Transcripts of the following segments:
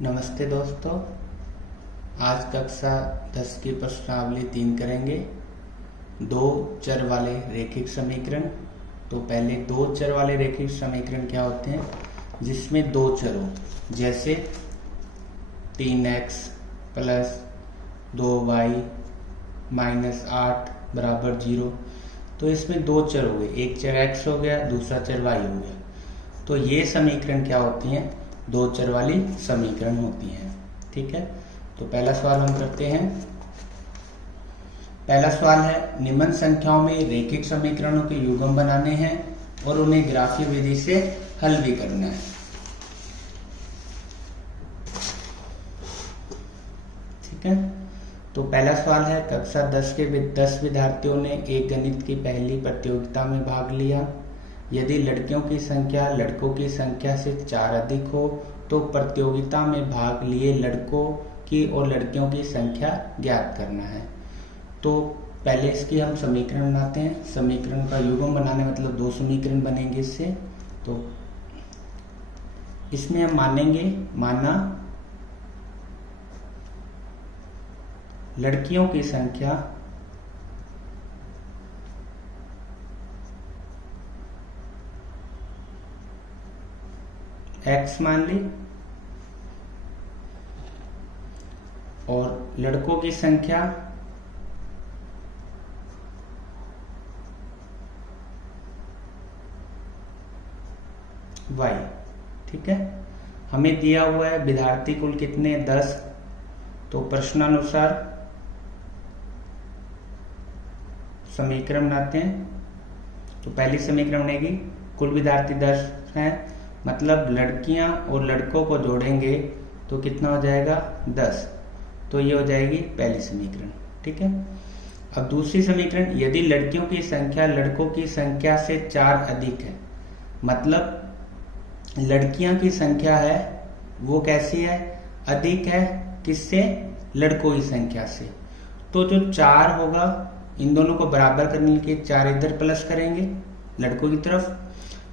नमस्ते दोस्तों। आज कक्षा 10 की प्रश्नावली 3 करेंगे। दो चर वाले रैखिक समीकरण। तो पहले दो चर वाले रैखिक समीकरण क्या होते हैं, जिसमें दो चर हो, जैसे 3x प्लस 2y माइनस 8 बराबर 0। तो इसमें दो चर हो गए, एक चर x हो गया, दूसरा चर y हो गया। तो ये समीकरण क्या होती हैं, दो चर वाली समीकरण होती हैं। ठीक है, तो पहला सवाल हम करते हैं। पहला सवाल है, निम्न संख्याओं में रैखिक समीकरणों के युग्म बनाने हैं और उन्हें ग्राफीय विधि से हल भी करना है। ठीक है, तो पहला सवाल है, कक्षा 10 के 10 विद्यार्थियों ने एक गणित की पहली प्रतियोगिता में भाग लिया। यदि लड़कियों की संख्या लड़कों की संख्या से 4 अधिक हो तो प्रतियोगिता में भाग लिए लड़कों की और लड़कियों की संख्या ज्ञात करना है। तो पहले इसकी हम समीकरण बनाते हैं। समीकरण का युग्म बनाने मतलब दो समीकरण बनेंगे इससे। तो इसमें हम माना लड़कियों की संख्या x मान ली और लड़कों की संख्या y। ठीक है, हमें दिया हुआ है विद्यार्थी कुल कितने, 10। तो प्रश्नानुसार समीकरण बनाते हैं। तो पहली समीकरण बनेगी, कुल विद्यार्थी 10 हैं, मतलब लड़कियां और लड़कों को जोड़ेंगे तो कितना हो जाएगा, 10। तो ये हो जाएगी पहली समीकरण। ठीक है, अब दूसरी समीकरण, यदि लड़कियों की संख्या लड़कों की संख्या से 4 अधिक है, मतलब लड़कियां की संख्या है वो कैसी है, अधिक है, किससे, लड़कों की संख्या से। तो जो 4 होगा, इन दोनों को बराबर करने के 4 इधर प्लस करेंगे लड़कों की तरफ,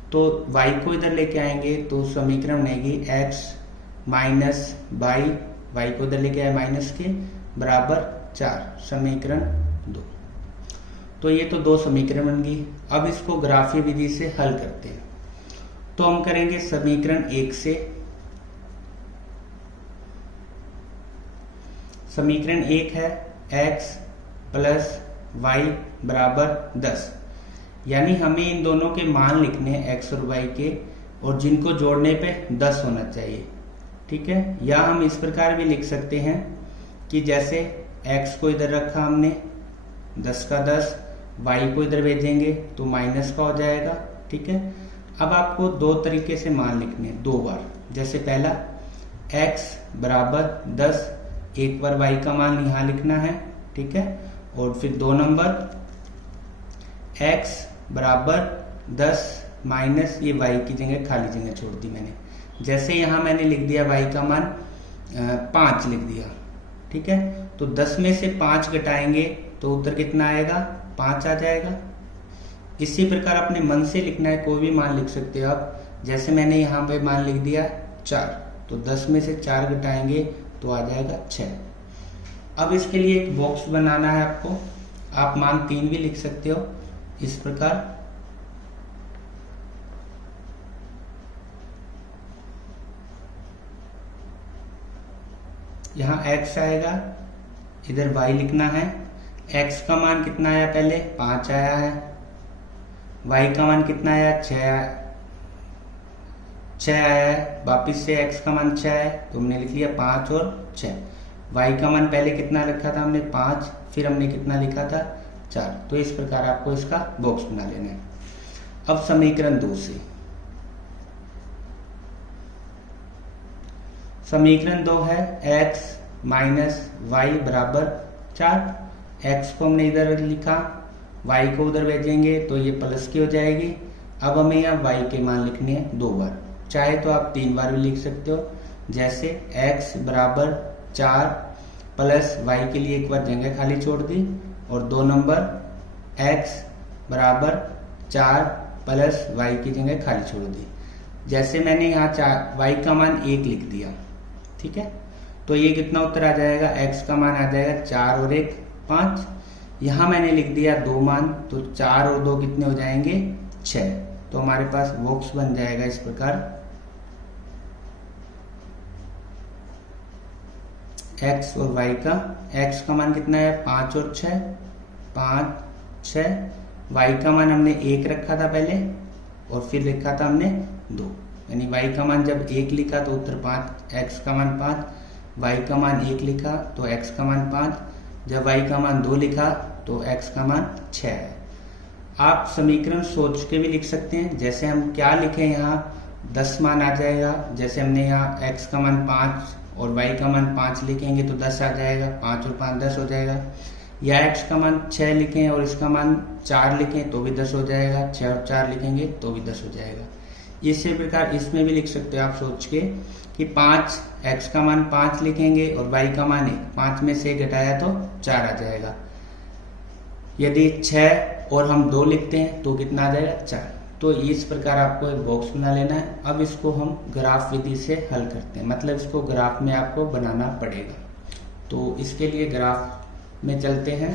तो y को इधर लेके आएंगे तो समीकरण बनेगी x माइनस y को इधर लेके आए माइनस के, बराबर 4, समीकरण 2। तो ये तो दो समीकरण बन गई। अब इसको ग्राफीय विधि से हल करते हैं। तो हम करेंगे समीकरण 1 से। समीकरण 1 है x प्लस y बराबर 10, यानी हमें इन दोनों के मान लिखने हैं x और y के, और जिनको जोड़ने पे 10 होना चाहिए। ठीक है, या हम इस प्रकार भी लिख सकते हैं कि जैसे x को इधर रखा हमने 10 का 10, y को इधर भेजेंगे तो माइनस का हो जाएगा। ठीक है, अब आपको दो तरीके से मान लिखने हैं, दो बार। जैसे पहला x बराबर 10, एक बार y का मान यहाँ लिखना है। ठीक है, और फिर 2 नंबर x बराबर 10 माइनस ये y की जगह खाली जगह छोड़ दी मैंने। जैसे यहाँ मैंने लिख दिया y का मान 5 लिख दिया। ठीक है, तो 10 में से 5 घटाएंगे तो उत्तर कितना आएगा, 5 आ जाएगा। इसी प्रकार अपने मन से लिखना है, कोई भी मान लिख सकते हो आप। जैसे मैंने यहाँ पे मान लिख दिया 4, तो 10 में से 4 घटाएंगे तो आ जाएगा 6। अब इसके लिए एक बॉक्स बनाना है आपको। आप मान 3 भी लिख सकते हो इस प्रकार। यहाँ x आएगा, इधर y लिखना है। x का मान कितना आया, पहले 5 आया है। y का मान कितना आया, 6 आया है। वापिस से x का मान 6 है, तो हमने लिख लिया 5 और 6। y का मान पहले कितना लिखा था हमने, 5, फिर हमने कितना लिखा था, 4। तो इस प्रकार आपको इसका बॉक्स बना लेना है। अब समीकरण 2 से, समीकरण 2 है x माइनस y बराबर 4। x को हमने इधर लिखा, y को उधर भेजेंगे तो ये प्लस की हो जाएगी। अब हमें यहाँ y के मान लिखने हैं 2 बार, चाहे तो आप 3 बार भी लिख सकते हो। जैसे x बराबर 4 प्लस y के लिए एक बार जगह खाली छोड़ दी, और 2 नंबर x बराबर 4 प्लस y की जगह खाली छोड़ दी। जैसे मैंने यहाँ y का मान 1 लिख दिया, ठीक है, तो ये कितना उत्तर आ जाएगा, x का मान आ जाएगा 4 और 1 5। यहाँ मैंने लिख दिया 2 मान, तो 4 और 2 कितने हो जाएंगे 6। तो हमारे पास बॉक्स बन जाएगा इस प्रकार, x और y का। x का मान कितना है 5 और 6, 5 6। y का मान हमने 1 रखा था पहले और फिर लिखा था हमने 2, यानी y का मान जब 1 लिखा तो उत्तर 5, x का मान 5, y का मान 1 लिखा तो x का मान 5, जब y का मान 2 लिखा तो x का मान 6 है। आप समीकरण सोच के भी लिख सकते हैं, जैसे हम क्या लिखें, यहाँ 10 मान आ जाएगा। जैसे हमने यहाँ x का मान 5 और y का मान 5 लिखेंगे तो 10 आ जाएगा, 5 और 5 10 हो जाएगा। या x का मान 6 लिखें और इसका मान 4 लिखें तो भी 10 हो जाएगा, 6 और 4 लिखेंगे तो भी 10 हो जाएगा। इसी प्रकार इसमें भी लिख सकते हो आप सोच के कि 5, x का मान 5 लिखेंगे और y का मान 1, 5 में से घटाया तो 4 आ जाएगा। यदि 6 और हम 2 लिखते हैं तो कितना आ जाएगा 4। तो इस प्रकार आपको एक बॉक्स बना लेना है। अब इसको हम ग्राफ विधि से हल करते हैं, मतलब इसको ग्राफ में आपको बनाना पड़ेगा। तो इसके लिए ग्राफ में चलते हैं।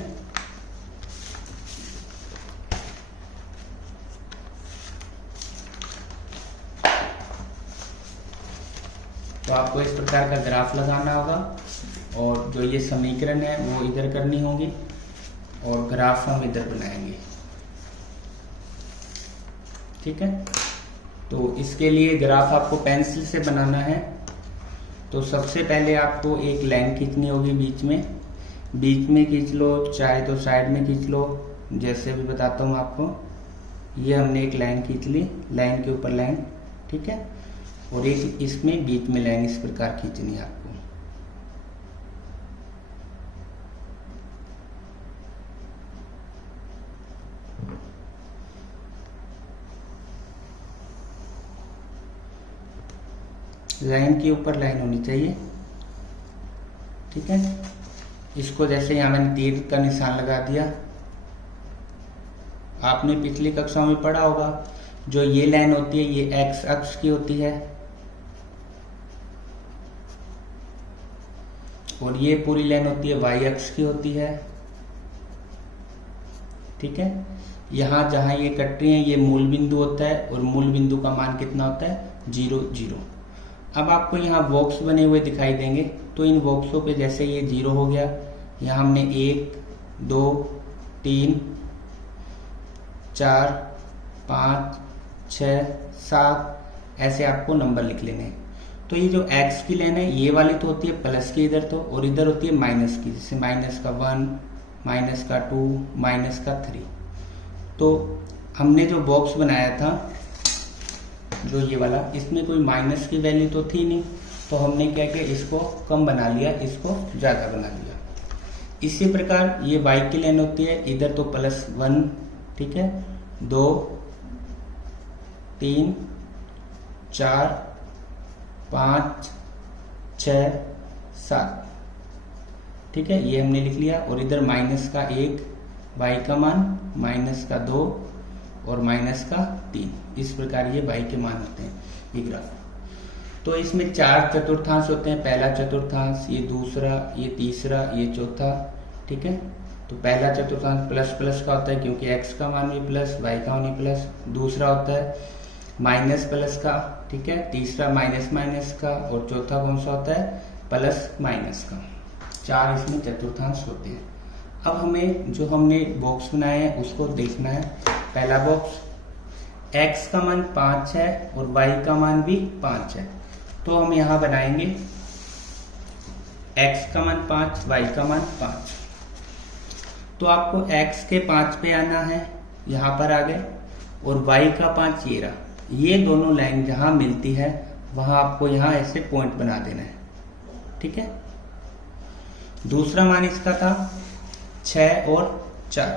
तो आपको इस प्रकार का ग्राफ लगाना होगा और जो ये समीकरण है वो इधर करनी होगी और ग्राफ हम इधर बनाएंगे, ठीक है। तो इसके लिए ग्राफ आपको पेंसिल से बनाना है। तो सबसे पहले आपको एक लाइन खींचनी होगी, बीच में खींच लो, चाहे तो साइड में खींच लो, जैसे भी बताता हूँ आपको। ये हमने एक लाइन खींच ली, लाइन के ऊपर लाइन, ठीक है, और एक इसमें बीच में लाइन इस प्रकार खींचनी है आपको। लाइन के ऊपर लाइन होनी चाहिए, ठीक है। इसको जैसे यहाँ मैंने तीर का निशान लगा दिया। आपने पिछली कक्षाओं में पढ़ा होगा, जो ये लाइन होती है ये एक्स अक्ष की होती है और ये पूरी लाइन होती है वाई अक्ष की होती है, ठीक है। यहाँ जहां ये कट रही है ये मूल बिंदु होता है और मूल बिंदु का मान कितना होता है 0 0। अब आपको यहाँ बॉक्स बने हुए दिखाई देंगे, तो इन बॉक्सों पे जैसे ये 0 हो गया, यहाँ हमने 1 2 3 4 5 6 7 ऐसे आपको नंबर लिख लेने हैं। तो ये जो x की लाइन है ये वाली तो होती है प्लस की इधर, तो और इधर होती है माइनस की, जैसे माइनस का 1 माइनस का 2 माइनस का 3। तो हमने जो बॉक्स बनाया था जो ये वाला, इसमें कोई माइनस की वैल्यू तो थी नहीं, तो हमने क्या किया, इसको कम बना लिया, इसको ज्यादा बना लिया। इसी प्रकार ये y की लाइन होती है, इधर तो +1, ठीक है, 2 3 4 5 6 7, ठीक है, ये हमने लिख लिया। और इधर माइनस का 1 y का मान, माइनस का 2 और माइनस का 3। इस प्रकार ये y के मान होते हैं ये ग्राफ। तो इसमें 4 चतुर्थांश होते हैं, पहला चतुर्थांश, ये दूसरा, ये तीसरा, ये चौथा, ठीक है। तो पहला चतुर्थांश प्लस प्लस का होता है क्योंकि x का मान भी प्लस, y का मान भी प्लस। दूसरा होता है माइनस प्लस का, ठीक है, तीसरा माइनस माइनस का और चौथा कौन सा होता है प्लस माइनस का। 4 इसमें चतुर्थांश होते हैं। अब हमें जो हमने बॉक्स बनाए हैं उसको देखना है। पहला बॉक्स x का मान 5 है और y का मान भी 5 है, तो हम यहाँ बनाएंगे x का मान 5 y का मान 5। तो आपको x के 5 पे आना है, यहाँ पर आ गए, और y का 5 ये रहा। ये दोनों लाइन जहां मिलती है वहां आपको यहाँ ऐसे पॉइंट बना देना है, ठीक है। दूसरा मान इसका था 6 और 4,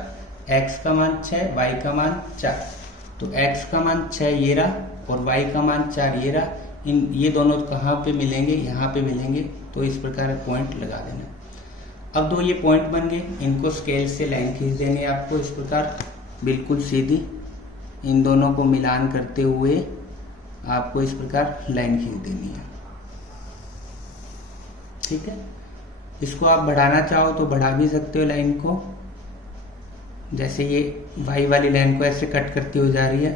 x का मान 6 y का मान 4, तो x का मान 6 ये रहा और y का मान 4 ये रहा। इन ये दोनों कहाँ पे मिलेंगे, यहाँ पे मिलेंगे, तो इस प्रकार पॉइंट लगा देना। अब दो ये पॉइंट बन गए, इनको स्केल से लाइन खींच देनी है आपको इस प्रकार बिल्कुल सीधी। इन दोनों को मिलान करते हुए आपको इस प्रकार लाइन खींच देनी है। ठीक है। इसको आप बढ़ाना चाहो तो बढ़ा भी सकते हो लाइन को, जैसे ये y वाली लाइन को ऐसे कट करती हो जा रही है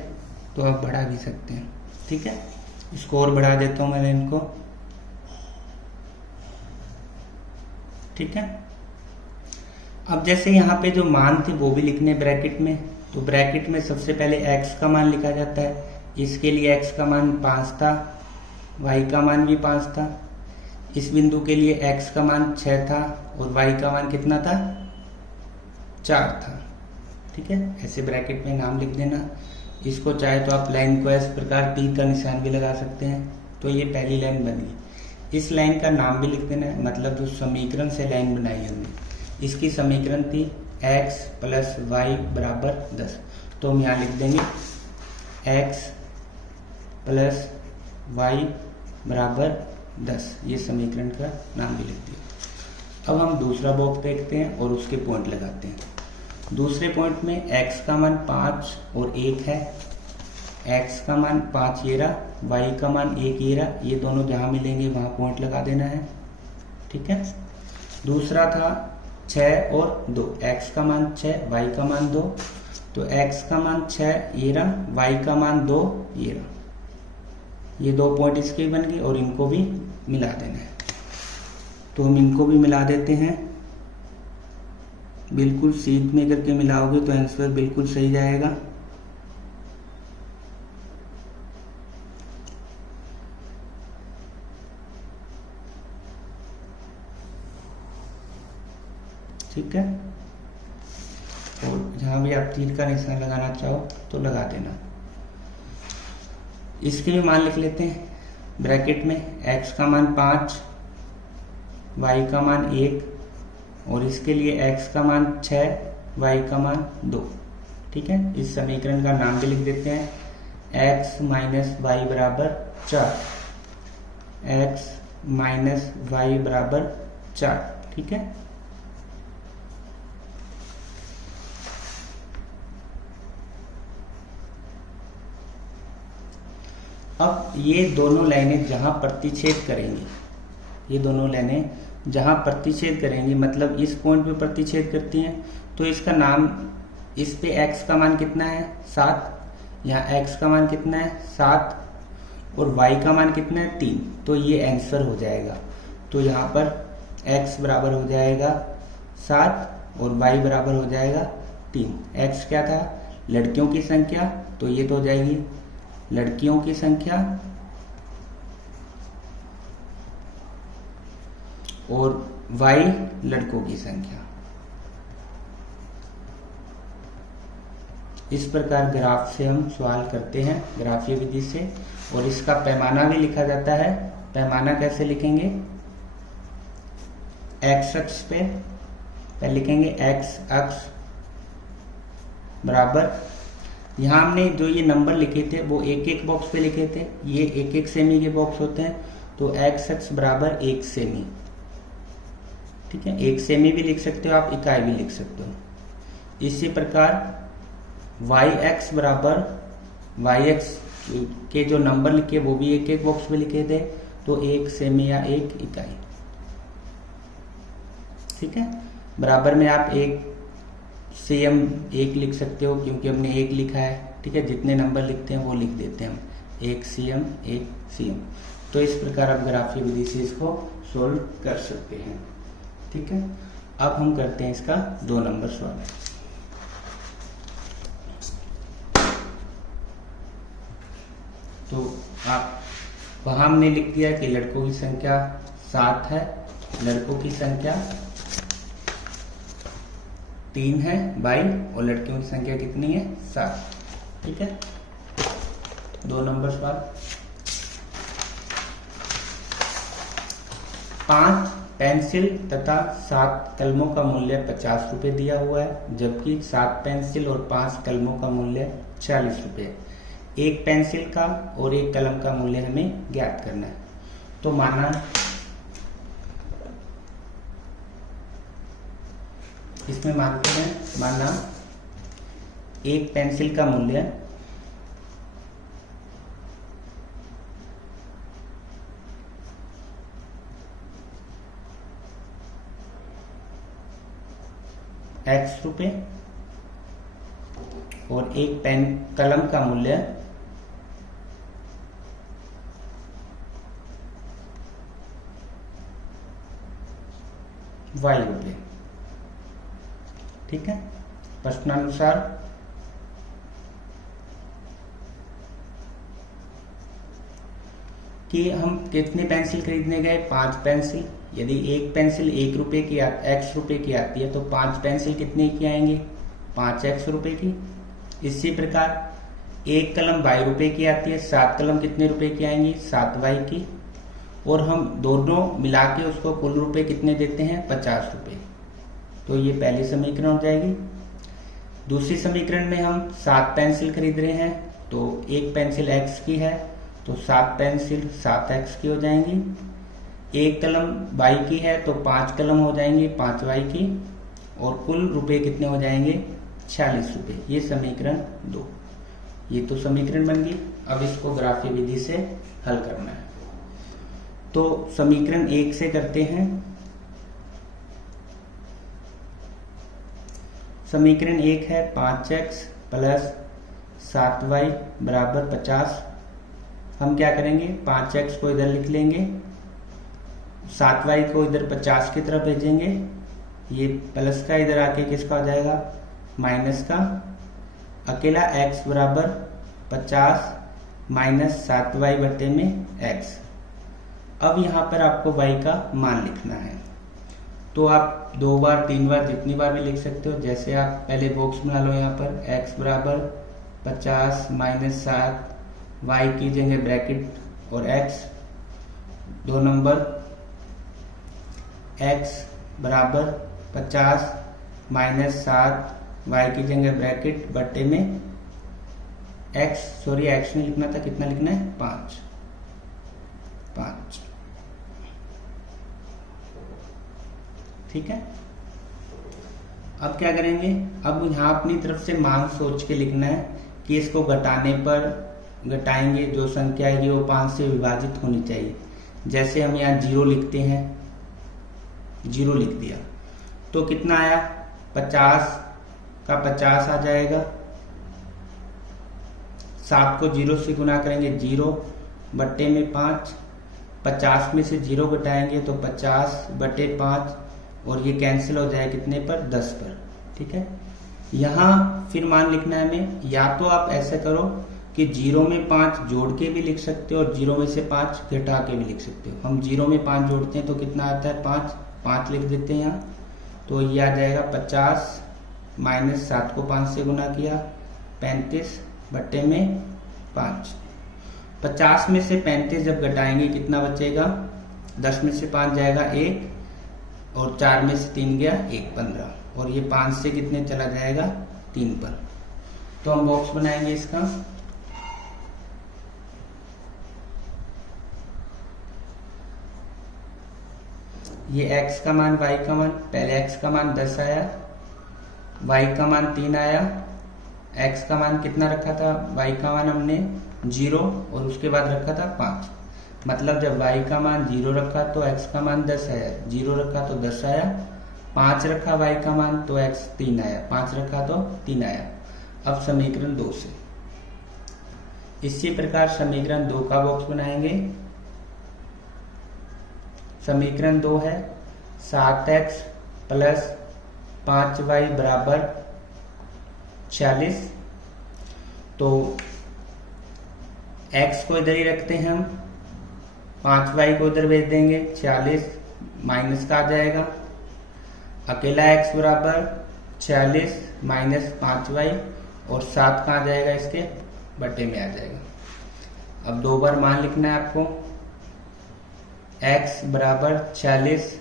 तो आप बढ़ा भी सकते हैं। ठीक है, इसको और बढ़ा देता हूं मैं लाइन को। ठीक है, अब जैसे यहाँ पे जो मान थे वो भी लिखने ब्रैकेट में, तो ब्रैकेट में सबसे पहले x का मान लिखा जाता है। इसके लिए x का मान 5 था, y का मान भी 5 था। इस बिंदु के लिए x का मान 6 था और y का मान कितना था, 4 था। ठीक है, ऐसे ब्रैकेट में नाम लिख देना। इसको चाहे तो आप लाइन को इस प्रकार T का निशान भी लगा सकते हैं। तो ये पहली लाइन बन गई। इस लाइन का नाम भी लिख देना है, मतलब जो समीकरण से लाइन बनाई हमने, इसकी समीकरण थी x प्लस वाई बराबर 10। तो हम यहाँ लिख देंगे x प्लस वाई बराबर 10, ये समीकरण का नाम भी लिख दिया। अब हम दूसरा बॉक्स देखते हैं और उसके पॉइंट लगाते हैं। दूसरे पॉइंट में x का मान 5 और 1 है। x का मान 5 ये रहा, y का मान 1 ये रहा, ये दोनों जहाँ मिलेंगे वहाँ पॉइंट लगा देना है। ठीक है, दूसरा था 6 और 2, x का मान 6, y का मान 2, तो x का मान 6 ये रहा, y का मान 2 ये रहा, ये दो पॉइंट इसके बन गए और इनको भी मिला देना है। तो हम इनको भी मिला देते हैं। बिल्कुल सीध में करके मिलाओगे तो आंसर बिल्कुल सही जाएगा। ठीक है, और जहां भी आप तीर का निशान लगाना चाहो तो लगा देना। इसके भी मान लिख लेते हैं ब्रैकेट में, x का मान 5, y का मान 1 और इसके लिए x का मान 6, y का मान 2। ठीक है, इस समीकरण का नाम भी लिख देते हैं x माइनस वाई बराबर 4, x माइनस वाई बराबर 4। ठीक है, अब ये दोनों लाइनें जहां प्रतिच्छेद करेंगी, ये दोनों लाइनें जहां प्रतिच्छेद करेंगी, मतलब इस पॉइंट पे प्रतिच्छेद करती हैं, तो इसका नाम, इस पे x का मान कितना है 7, यहाँ x का मान कितना है 7 और y का मान कितना है 3, तो ये आंसर हो जाएगा। तो यहाँ पर x बराबर हो जाएगा 7 और y बराबर हो जाएगा 3। x क्या था, लड़कियों की संख्या, तो ये तो हो जाएगी लड़कियों की संख्या और y लड़कों की संख्या। इस प्रकार ग्राफ से हम सवाल करते हैं ग्राफीय विधि से, और इसका पैमाना भी लिखा जाता है। पैमाना कैसे लिखेंगे, x अक्ष पे लिखेंगे x अक्ष बराबर, यहाँ हमने जो ये नंबर लिखे थे वो एक एक बॉक्स पे लिखे थे, ये एक एक सेमी के बॉक्स होते हैं, तो x अक्ष बराबर 1 सेमी। ठीक है, 1 सेमी भी लिख सकते हो आप, इकाई भी लिख सकते हो। इसी प्रकार y अक्ष बराबर, y अक्ष के जो नंबर लिखे वो भी एक एक बॉक्स में लिखे थे, तो 1 सेमी या 1 इकाई। ठीक है, बराबर में आप 1 cm 1 लिख सकते हो, क्योंकि हमने 1 लिखा है। ठीक है, जितने नंबर लिखते हैं वो लिख देते हैं हम, 1 cm 1 cm। तो इस प्रकार आप ग्राफीय विधि से इसको सोल्व कर सकते हैं। ठीक है, अब हम करते हैं इसका 2 नंबर सवाल। तो आप वहां हमने लिख दिया कि लड़कों की संख्या 7 है, लड़कों की संख्या 3 है बाई, और लड़कियों की संख्या कितनी है 7। ठीक है, 2 नंबर सवाल। 5 पेंसिल तथा 7 कलमों का मूल्य 50 रुपए दिया हुआ है, जबकि 7 पेंसिल और 5 कलमों का मूल्य 40 रुपए। एक पेंसिल का और एक कलम का मूल्य हमें ज्ञात करना है। तो माना इसमें मानते हैं, माना एक पेंसिल का मूल्य 50 x रुपए और एक पेन कलम का मूल्य y रुपए। ठीक है, प्रश्नानुसार कि हम कितने पेंसिल खरीदने गए, 5 पेंसिल। यदि एक पेंसिल 1 रुपए की x रुपए की आती है तो 5 पेंसिल कितने की आएंगे, 5x रुपए की। इसी प्रकार एक कलम y रुपए की आती है, 7 कलम कितने रुपए की आएंगी, 7y की। और हम दोनों मिला के उसको कुल रुपए कितने देते हैं, 50 रुपए। तो ये पहली समीकरण हो जाएगी। दूसरी समीकरण में हम 7 पेंसिल खरीद रहे हैं, तो एक पेंसिल x की है तो 7 पेंसिल 7x की हो जाएंगी। एक कलम y की है तो 5 कलम हो जाएंगी 5y की। और कुल रुपए कितने हो जाएंगे, 46 रुपए। ये समीकरण 2। ये तो समीकरण बन गई। अब इसको ग्राफीय विधि से हल करना है। तो समीकरण 1 से करते हैं। समीकरण 1 है 5x प्लस 7y बराबर 50। हम क्या करेंगे, 5x को इधर लिख लेंगे, 7y को इधर 50 की तरफ भेजेंगे। ये प्लस का इधर आके किसका हो जाएगा, माइनस का। अकेला x बराबर 50 माइनस 7y बटे में x। अब यहाँ पर आपको y का मान लिखना है। तो आप 2 बार 3 बार जितनी बार भी लिख सकते हो। जैसे आप पहले बॉक्स बना लो, यहाँ पर x बराबर 50 माइनस 7, y की जगह ब्रैकेट और x 2 नंबर, x बराबर 50 माइनस 7, y की जगह ब्रैकेट बटे में x नहीं लिखना था, कितना लिखना है, 5। ठीक है। अब क्या करेंगे, अब यहाँ अपनी तरफ से मान सोच के लिखना है कि इसको घटाने पर घटाएंगे जो संख्या आएगी वो 5 से विभाजित होनी चाहिए। जैसे हम यहाँ 0 लिखते हैं, 0 लिख दिया तो कितना आया, 50 का 50 आ जाएगा। 7 को 0 से गुना करेंगे, 0 बटे में 5। 50 में से 0 घटाएंगे तो 50 बटे 5 और ये कैंसिल हो जाए कितने पर, 10 पर। ठीक है। यहाँ फिर मान लिखना है हमें। या तो आप ऐसे करो कि 0 में 5 जोड़ के भी लिख सकते हो और 0 में से 5 घटा के भी लिख सकते हो। हम 0 में 5 जोड़ते हैं तो कितना आता है, 5 लिख देते हैं यहाँ। तो ये आ जाएगा 50 माइनस 7 को 5 से गुना किया, 35 बटे में 5। 50 में से 35 जब घटाएंगे कितना बचेगा, 10 में से 5 जाएगा 1 और 4 में से 3 गया 1, 15। और ये 5 से कितने चला जाएगा, 3 पर। तो हम बॉक्स बनाएंगे इसका। ये x का मान, y का मान, पहले x का मान 10 आया, y का मान 3 आया। x का मान कितना रखा था, y का मान हमने 0 और उसके बाद रखा था 5। मतलब जब y का मान 0 रखा तो x का मान 10 आया, 0 रखा तो 10 आया, 5 रखा y का मान तो x 3 आया, 5 रखा तो 3 आया। अब समीकरण 2 से इसी प्रकार समीकरण 2 का बॉक्स बनाएंगे। समीकरण 2 है 7x प्लस 5y बराबर 46। तो x को इधर ही रखते हैं हम, 5y को इधर भेज देंगे, 46 माइनस का आ जाएगा। अकेला x बराबर 46 माइनस 5y और 7 का आ जाएगा, इसके बटे में आ जाएगा। अब 2 बार मान लिखना है आपको। x बराबर 46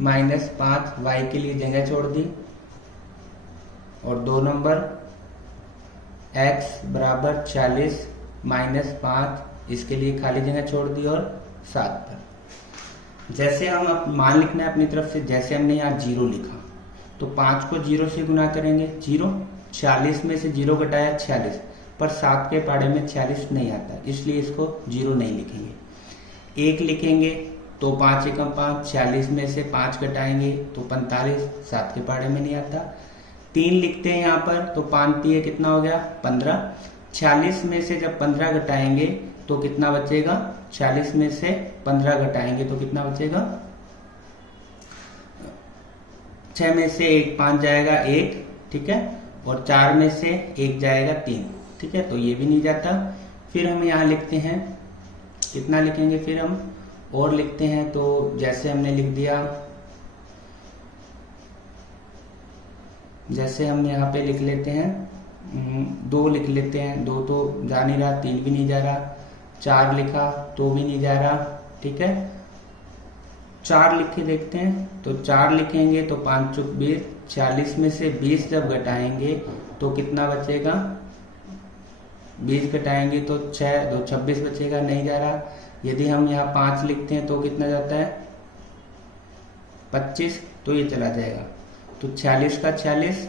माइनस 5, y के लिए जगह छोड़ दी। और 2 नंबर x बराबर 46 माइनस 5, इसके लिए खाली जगह छोड़ दी और 7 पर। जैसे हम अब मान लिखना है अपनी तरफ से, जैसे हमने यहाँ 0 लिखा तो 5 को 0 से गुना करेंगे, 0, 46 में से 0 घटाया 46, पर 7 के पाड़े में 46 नहीं आता, इसलिए इसको 0 नहीं लिखेंगे। 1 लिखेंगे तो 5 एकम 5, 46 में से 5 घटाएंगे तो 45, 7 के पाड़े में नहीं आता। 3 लिखते हैं यहाँ पर, तो 5 3 कितना हो गया 15। 46 में से जब 15 घटाएंगे तो कितना बचेगा, 46 में से 15 घटाएंगे तो कितना बचेगा, 6 में से 1 5 जाएगा 1, ठीक है, और 4 में से 1 जाएगा 3, ठीक है, तो ये भी नहीं जाता। फिर हम यहाँ लिखते हैं, कितना लिखेंगे फिर हम और लिखते हैं, तो जैसे हमने लिख दिया, जैसे हम यहाँ पे लिख लेते हैं 2 लिख लेते हैं, 2 तो जा नहीं रहा, 3 भी नहीं जा रहा, 4 लिखा तो भी नहीं जा रहा, ठीक है, 4 लिख के देखते हैं, तो 4 लिखेंगे तो 5 चुक 20, 40 में से 20 जब घटाएंगे तो कितना बचेगा, 20 घटाएंगे तो 6 2 26 बचेगा, नहीं जा रहा। यदि हम यहाँ 5 लिखते हैं तो कितना जाता है 25, तो ये चला जाएगा, तो 46 का 46,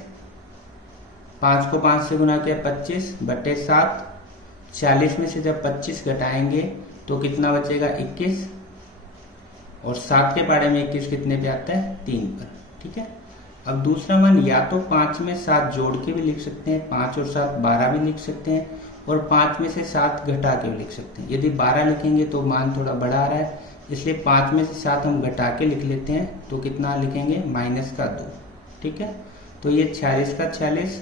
5 को 5 से गुना किया 25 बटे 7, 40 में से जब 25 घटाएंगे तो कितना बचेगा 21, और 7 के पाड़े में 21 कितने पे आता है 3 पर, ठीक है। अब दूसरा मान, या तो 5 में 7 जोड़ के भी लिख सकते हैं, 5 और 7 12 भी लिख सकते हैं, और 5 में से 7 घटा के भी लिख सकते हैं। यदि 12 लिखेंगे तो मान थोड़ा बड़ा आ रहा है, इसलिए 5 में से 7 हम घटा के लिख लेते हैं, तो कितना लिखेंगे -2, ठीक है। तो ये 46 का 46,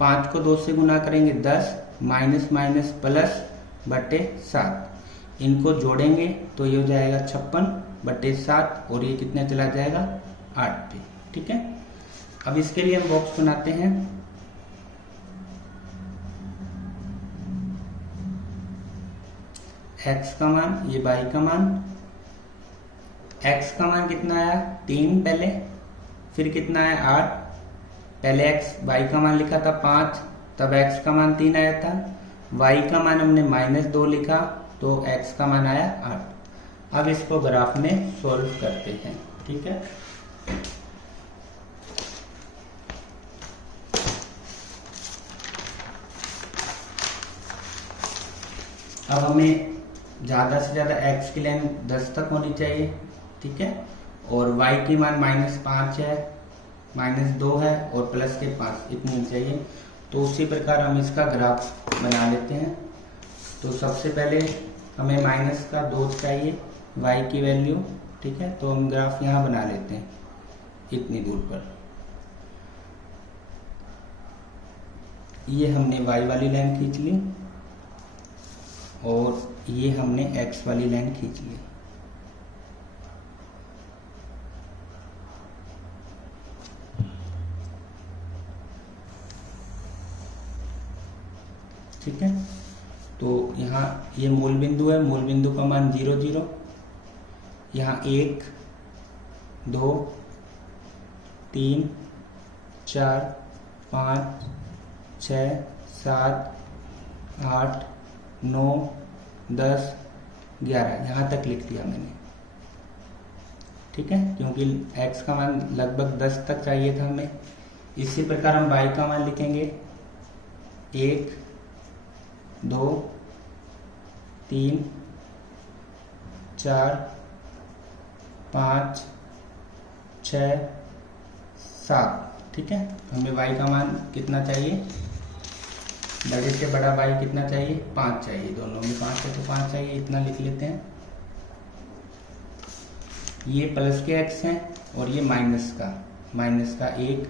5 को 2 से गुना करेंगे 10, माइनस माइनस प्लस बटे 7, इनको जोड़ेंगे तो ये हो जाएगा 56 बटे 7, और ये कितने चला जाएगा 8 पे, ठीक है। अब इसके लिए हम बॉक्स बनाते हैं, x का मान, ये y का मान, x का मान कितना आया 3 पहले, फिर कितना आया 8, पहले y का मान लिखा था 5, तब x का मान 3 आया था, y का मान हमने -2 लिखा तो x का मान आया 8। अब इसको ग्राफ में सोल्व करते हैं, ठीक है। अब हमें ज्यादा से ज्यादा x की लेंथ 10 तक होनी चाहिए, ठीक है, और y की मान -5 है, -2 है, और प्लस के 5 इतनी होनी चाहिए। तो उसी प्रकार हम इसका ग्राफ बना लेते हैं। तो सबसे पहले हमें -2 चाहिए y की वैल्यू, ठीक है, तो हम ग्राफ यहाँ बना लेते हैं इतनी दूर पर। ये हमने y वाली लाइन खींच ली और ये हमने x वाली लाइन खींच ली, ठीक है। तो यहाँ ये मूल बिंदु है, मूल बिंदु का मान 0 0, यहाँ 1 2 3 4 5 6 7 8 9 10 11, यहाँ तक लिख दिया मैंने, ठीक है, क्योंकि x का मान लगभग 10 तक चाहिए था हमें। इसी प्रकार हम y का मान लिखेंगे 1 2 3 4 5 6 7, ठीक है। हमें y का मान कितना चाहिए, बड़े से बड़ा y कितना चाहिए 5 चाहिए, दोनों में 5 है तो 5 चाहिए, इतना लिख लेते हैं। ये प्लस के x हैं और ये माइनस का 1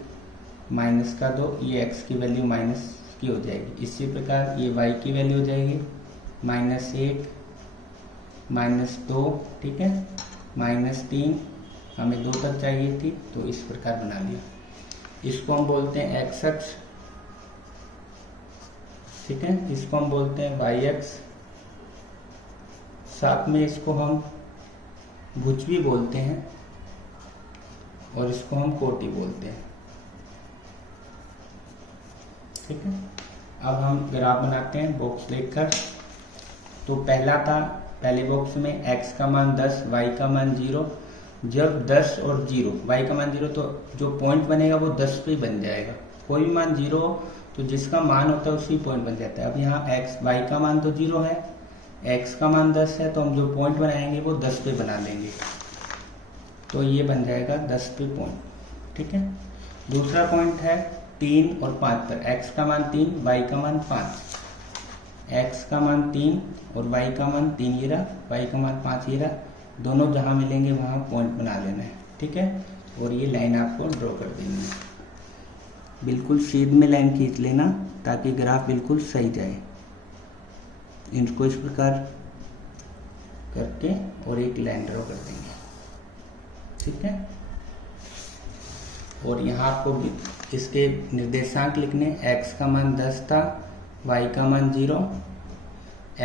-2, ये x की वैल्यू माइनस की हो जाएगी। इसी प्रकार ये y की वैल्यू हो जाएगी -1 -2, ठीक है, -3, हमें 2 तक चाहिए थी तो इस प्रकार बना लिया। इसको हम बोलते हैं x अक्ष, ठीक है, इसको हम बोलते हैं y अक्ष, साथ में इसको हम भुज भी बोलते हैं और इसको हम कोटि बोलते हैं, ठीक है। अब हम ग्राफ बनाते हैं बॉक्स लेकर। तो पहला था, पहले बॉक्स में x का मान 10, y का मान 0। जब 10 और 0, y का मान 0, तो जो पॉइंट बनेगा वो 10 पे ही बन जाएगा। कोई भी मान 0 तो जिसका मान होता है उसी पॉइंट बन जाता है। अब यहाँ y का मान तो 0 है, x का मान 10 है, तो हम जो पॉइंट बनाएंगे वो 10 पे बना लेंगे, तो ये बन जाएगा 10 पे पॉइंट, ठीक है। दूसरा पॉइंट है 3 और 5 पर, x का मान 3, y का मान 5। x का मान 3 और y का मान 3 ये रहा, y का मान 5 ये रहा, दोनों जहां मिलेंगे वहां पॉइंट बना लेना है, ठीक है। और ये लाइन आपको ड्रॉ कर देनी है, बिल्कुल सीध में लाइन खींच लेना ताकि ग्राफ बिल्कुल सही जाए। इनको इस प्रकार करके और एक लाइन ड्रॉ कर देंगे, ठीक है। और यहाँ आपको इसके निर्देशांक लिखने, x का मान 10 था, y का मान 0,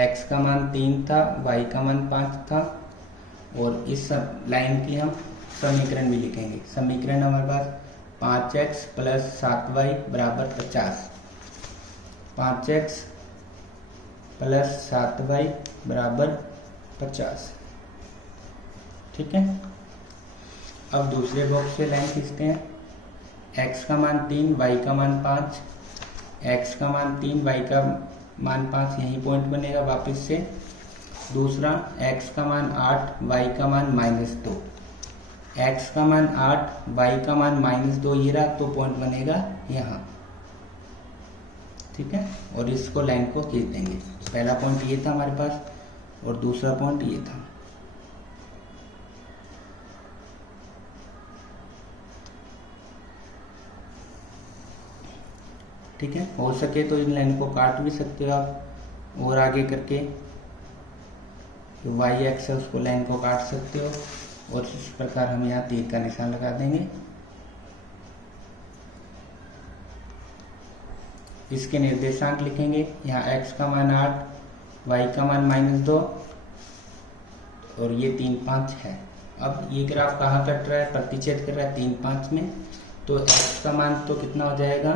x का मान 3 था, y का मान 5 था। और इस लाइन की हम समीकरण भी लिखेंगे। समीकरण हमारे पास 5x प्लस 7y बराबर 50, 5x प्लस 7y बराबर 50, ठीक है। अब दूसरे बॉक्स से लाइन खींचते हैं। x का मान 3, y का मान 5, x का मान 3, y का मान 5, यही पॉइंट बनेगा वापस से। दूसरा x का मान 8, y का मान -2, x का मान 8, y का मान -2 ये रहा, तो पॉइंट बनेगा यहाँ, ठीक है। और इसको लाइन को खींच देंगे। पहला पॉइंट ये था हमारे पास और दूसरा पॉइंट ये था, ठीक है। हो सके तो इन लाइन को काट भी सकते हो आप, और आगे करके जो वाई एक्स है उसको लाइन को काट सकते हो। और इस प्रकार हम यहाँ तीर का निशान लगा देंगे। इसके निर्देशांक लिखेंगे, यहाँ x का मान 8, y का मान -2 और ये 3, 5 है। अब ये ग्राफ कहाँ कट रहा है, प्रतिच्छेद कर रहा है 3, 5 में, तो x का मान तो कितना हो जाएगा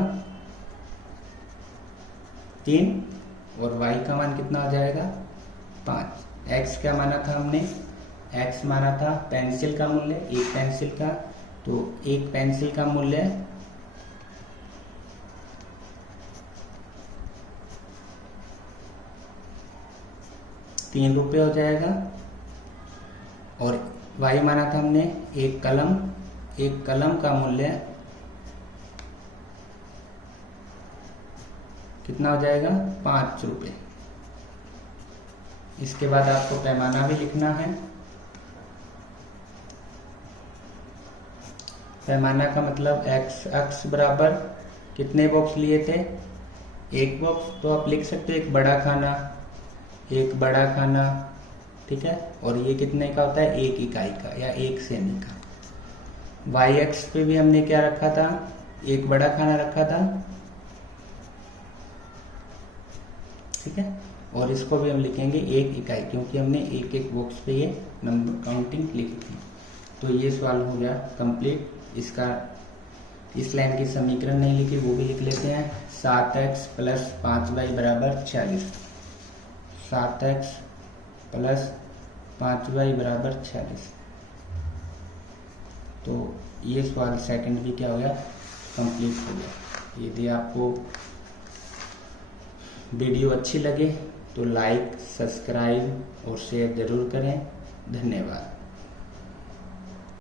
3 और y का मान कितना हो जाएगा 5। x क्या माना था हमने, x माना था पेंसिल का मूल्य, एक पेंसिल का, तो एक पेंसिल का मूल्य 3 रुपये हो जाएगा। और y माना था हमने एक कलम का मूल्य कितना हो जाएगा 5 रुपये। इसके बाद आपको पैमाना भी लिखना है। पैमाना का मतलब x अक्ष बराबर कितने बॉक्स लिए थे, एक बॉक्स, तो आप लिख सकते हो एक बड़ा खाना, ठीक है। और ये कितने का होता है, 1 इकाई का या 1 सेमी का। y अक्ष पे भी हमने क्या रखा था, एक बड़ा खाना रखा था, ठीक है। और इसको भी हम लिखेंगे 1 इकाई, क्योंकि हमने एक एक बॉक्स पे ये नंबर काउंटिंग लिखी थी। तो ये सवाल हो गया कंप्लीट। इस लाइन की समीकरण नहीं लिखी, वो भी लिख लेते हैं। 7x प्लस 5y बराबर 40, 7x प्लस 5y बराबर 40। तो ये सवाल सेकंड भी क्या हो गया, कंप्लीट हो गया। यदि आपको वीडियो अच्छी लगे तो लाइक, सब्सक्राइब और शेयर जरूर करें। धन्यवाद।